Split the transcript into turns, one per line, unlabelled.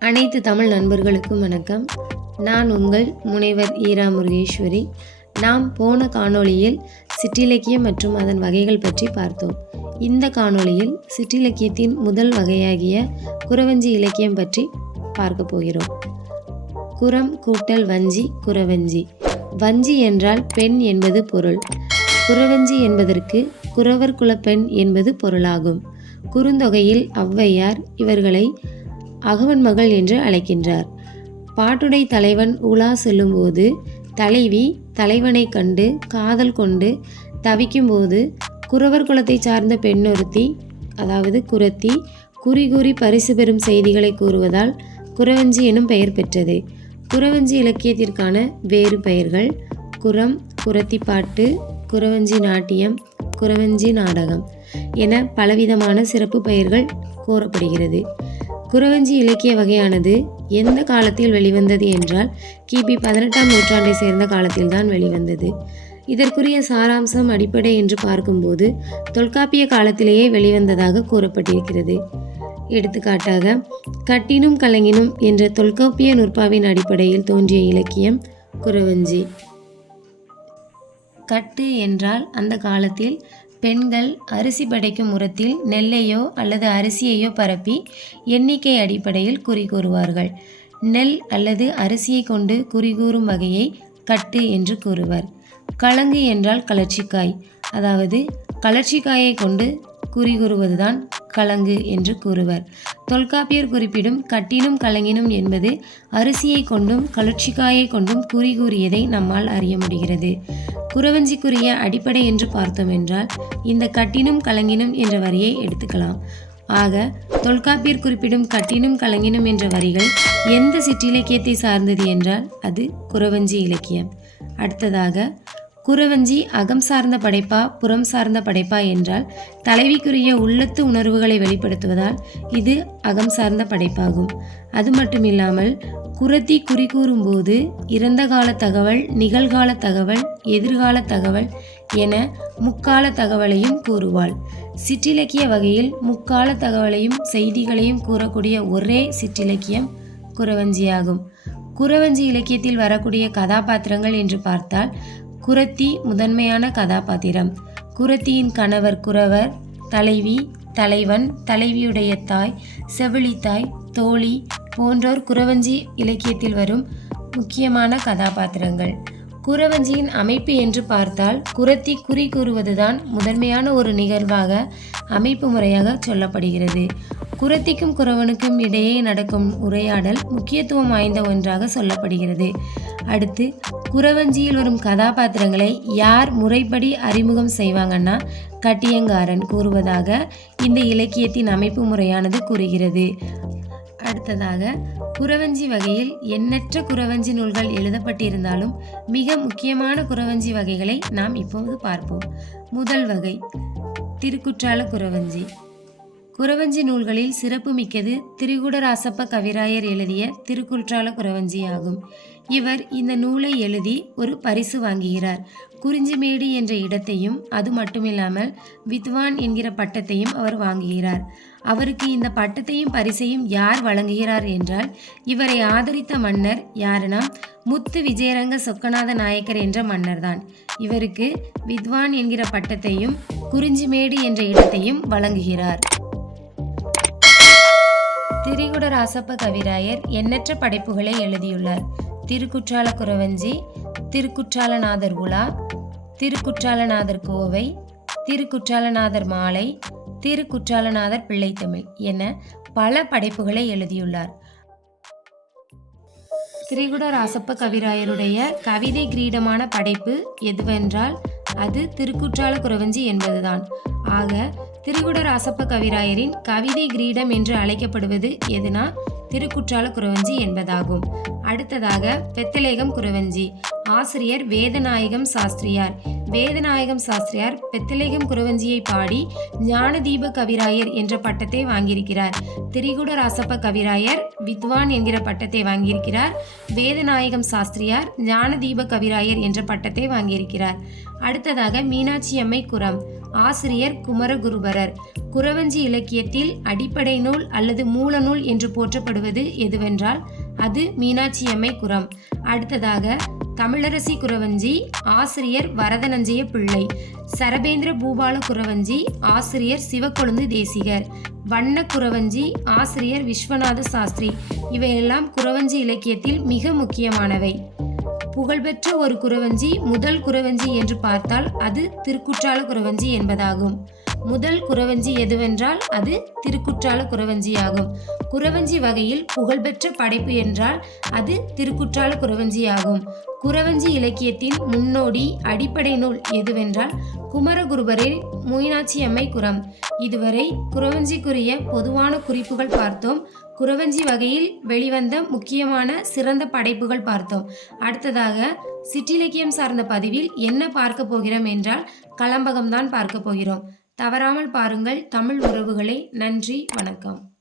அனைத்து தமிழ் நண்பர்களுக்கும் வணக்கம். நான் உங்கள் முனைவர் ஈரா முருகேஸ்வரி. நாம் போன காணொளியில் சிற்றிலக்கியம் மற்றும் அதன் வகைகள் பற்றி பார்த்தோம். இந்த காணொளியில் சிற்றிலக்கியத்தின் முதல் வகையாகிய குறவஞ்சி இலக்கியம் பற்றி பார்க்க போகிறோம். குரம் கூட்டல் வஞ்சி குறவஞ்சி. வஞ்சி என்றால் பெண் என்பது பொருள். குறவஞ்சி என்பதற்கு குறவர் குலப்பெண் என்பது பொருளாகும். குறுந்தொகையில் ஔவையார் இவர்களை அகவன் மகள் என்று அழைக்கின்றார். பாட்டுடை தலைவன் உலா செல்லும்போது தலைவி தலைவனை கண்டு காதல் கொண்டு தவிக்கும்போது குறவர் குலத்தை சார்ந்த பெண்ணொருத்தி அதாவது குரத்தி குறி கூறி பரிசு பெறும் செய்திகளை கூறுவதால் குறவஞ்சி எனும் பெயர் பெற்றது. குறவஞ்சி இலக்கியத்திற்கான வேறு பெயர்கள் குரம் குரத்தி பாட்டு குறவஞ்சி நாட்டியம் குறவஞ்சி நாடகம் என பலவிதமான சிறப்பு பெயர்கள் கூறப்படுகிறது. குறவஞ்சி இலக்கிய வகையானது எந்த காலத்தில் வெளிவந்தது என்றால் கிபி பதினெட்டாம் நூற்றாண்டை சேர்ந்த காலத்தில்தான் வெளிவந்தது. இதற்குரிய சாராம்சம் அடிப்படை என்று பார்க்கும்போது தொல்காப்பிய காலத்திலேயே வெளிவந்ததாக கூறப்பட்டிருக்கிறது. எடுத்துக்காட்டாக கட்டினும் கலங்கினும் என்ற தொல்காப்பிய நுட்பாவின் அடிப்படையில் தோன்றிய இலக்கியம் குறவஞ்சி கட்டு என்றால் அந்த காலத்தில் பெண்கள் அரிசி படைக்கும் முறத்தில் நெல்லையோ அல்லது அரிசியையோ பரப்பி எண்ணிக்கை அடிப்படையில் குறி கூறுவார்கள். நெல் அல்லது அரிசியை கொண்டு குறி கூறும் வகையை கட்டு என்று கூறுவர். கலங்கு என்றால் கலர்ச்சிக்காய். அதாவது கலர்ச்சிக்காயை கொண்டு குறி கூறுவதுதான் கலங்கு என்று கூறுவர். தொல்காப்பியர் குறிப்பிடும் கட்டினும் கலங்கினும் என்பது அரிசியை கொண்டும் கலர்ச்சிக்காயை கொண்டும் குறி கூறியதை நம்மால் அறிய முடிகிறது. குறவஞ்சிக்குரிய அடிப்படை என்று பார்த்தோம் என்றால் இந்த கட்டினும் கலங்கினும் என்ற வரியை எடுத்துக்கலாம். ஆக தொல்காப்பியர் குறிப்பிடும் கட்டினும் கலங்கினும் என்ற வரிகள் எந்த சிற்றிலக்கியத்தை சார்ந்தது என்றால் அது குறவஞ்சி இலக்கியம். அடுத்ததாக குறவஞ்சி அகம் சார்ந்த படைப்பா புறம் சார்ந்த படைப்பா என்றால் தலைவிக்குரிய உள்ளத்து உணர்வுகளை வெளிப்படுத்துவதால் இது அகம் சார்ந்த படைப்பாகும். அது மட்டுமில்லாமல் குரத்தி குறி கூறும்போது இறந்த கால தகவல் நிகழ்கால தகவல் எதிர்கால தகவல் என முக்கால தகவலையும் கூறுவாள். சிற்றிலக்கிய வகையில் முக்கால தகவலையும் செய்திகளையும் கூறக்கூடிய ஒரே சிற்றிலக்கியம் குறவஞ்சியாகும் குறவஞ்சி இலக்கியத்தில் வரக்கூடிய கதாபாத்திரங்கள் என்று பார்த்தால் குரத்தி முதன்மையான கதாபாத்திரம். குரத்தியின் கணவர் குறவர் தலைவி தலைவன் தலைவியுடைய தாய் செவிலித்தாய் தோழி போன்றோர் குறவஞ்சி இலக்கியத்தில் வரும் முக்கியமான கதாபாத்திரங்கள். குறவஞ்சியின் அமைப்பு என்று பார்த்தால் குரத்தி குறி கூறுவதுதான் முதன்மையான ஒரு நிகழ்வாக அமைப்பு முறையாக சொல்லப்படுகிறது. குரத்திக்கும் குறவனுக்கும் இடையே நடக்கும் உரையாடல் முக்கியத்துவம் வாய்ந்த ஒன்றாக சொல்லப்படுகிறது. அடுத்து குறவஞ்சியில் வரும் கதாபாத்திரங்களை யார் முறைப்படி அறிமுகம் செய்வாங்கன்னா கட்டியங்காரன் கூறுவதாக இந்த இலக்கியத்தின் அமைப்பு முறையானது கூறுகிறது. அடுத்ததாக குறவஞ்சி வகையில் எண்ணற்ற குறவஞ்சி நூல்கள் எழுதப்பட்டிருந்தாலும் மிக முக்கியமான குறவஞ்சி வகைகளை நாம் இப்போது பார்ப்போம். முதல் வகை திருக்குற்றால குறவஞ்சி. குறவஞ்சி நூல்களில் சிறப்புமிக்கது திரிகுடராசப்ப கவிராயர் எழுதிய திருக்குற்றால குறவஞ்சி ஆகும். இவர் இந்த நூலை எழுதி ஒரு பரிசு வாங்குகிறார். குறிஞ்சிமேடு என்ற இடத்தையும் அது மட்டுமில்லாமல் வித்வான் என்கிற பட்டத்தையும் அவர் வாங்குகிறார். அவருக்கு இந்த பட்டத்தையும் பரிசையும் யார் வழங்குகிறார் என்றால் இவரை ஆதரித்த மன்னர் யாருனா முத்து விஜயரங்க சொக்கநாத நாயக்கர் என்ற மன்னர்தான். இவருக்கு வித்வான் என்கிற பட்டத்தையும் குறிஞ்சிமேடு என்ற இடத்தையும் வழங்குகிறார். திரிகுட ராசப்ப கவிராயர் எண்ணற்ற படைப்புகளை எழுதியுள்ளார். திருக்குற்றால குறவஞ்சி திருக்குற்றாலநாதர் உலா திருக்குற்றாலநாதர் கோவை திருக்குற்றாலநாதர் மாலை திருக்குற்றாலநாதர் பிள்ளைத்தமிழ் என பல படைப்புகளை எழுதியுள்ளார். திரிகுட ராசப்ப கவிராயருடைய கவிதை கிரீடமான படைப்பு எதுவென்றால் அது திருக்குற்றால குறவஞ்சி என்பதுதான். ஆக திருகுட ராசப்ப கவிராயரின் கவிதை கிரீடம் என்று அழைக்கப்படுவது எதுனா? திருக்குற்றால குறவஞ்சி என்பதாகும். அடுத்ததாக பெத்தலேகம் குறவஞ்சி. ஆசிரியர் வேதநாயகம் சாஸ்திரியார். வேதநாயகம் சாஸ்திரியார் பெத்தலேகம் குறவஞ்சியை பாடி ஞானதீப கவிராயர் என்ற பட்டத்தை வாங்கியிருக்கிறார். திரிகுட ராசப்ப கவிராயர் வித்வான் என்கிற பட்டத்தை வாங்கியிருக்கிறார். வேதநாயகம் சாஸ்திரியார் ஞானதீப கவிராயர் என்ற பட்டத்தை வாங்கியிருக்கிறார். அடுத்ததாக மீனாட்சி அம்மை குரம். ஆசிரியர் குமரகுருபரர். குறவஞ்சி இலக்கியத்தில் அடிப்படை நூல் அல்லது மூலநூல் என்று போற்றப்படுவது எதுவென்றால் அது மீனாட்சியம்மை குரம் அடுத்ததாக தமிழரசி குறவஞ்சி ஆசிரியர் வரதனஞ்சய பிள்ளை. சரபேந்திர பூபால குறவஞ்சி ஆசிரியர் சிவக்கொழுந்து தேசிகர். வண்ண குறவஞ்சி ஆசிரியர் விஸ்வநாத சாஸ்திரி. இவையெல்லாம் குறவஞ்சி இலக்கியத்தில் மிக முக்கியமானவை. புகழ்பெற்ற ஒரு குறவஞ்சி முதல் குறவஞ்சி என்று பார்த்தால் அது திருக்குற்றால குறவஞ்சி என்பதாகும். முதல் குறவஞ்சி எதுவென்றால் அது திருக்குற்றால குறவஞ்சி ஆகும் குறவஞ்சி வகையில் புகழ்பெற்ற படைப்பு என்றால் அது திருக்குற்றால குறவஞ்சி ஆகும் குறவஞ்சி இலக்கியத்தின் முன்னோடி அடிப்படை நூல் எதுவென்றால் குமரகுருபரின் மீனாட்சி அம்மை குரம். இதுவரை குறவஞ்சிக்குரிய பொதுவான குறிப்புகள் பார்த்தோம். குறவஞ்சி வகையில் வெளிவந்த முக்கியமான சிறந்த படைப்புகள் பார்த்தோம். அடுத்ததாக சிற்றிலக்கியம் சார்ந்த பதிவில் என்ன பார்க்க போகிறோம் என்றால் கலம்பகம்தான் பார்க்க போகிறோம். தவறாமல் பாருங்கள் தமிழ் உறவுகளை. நன்றி வணக்கம்.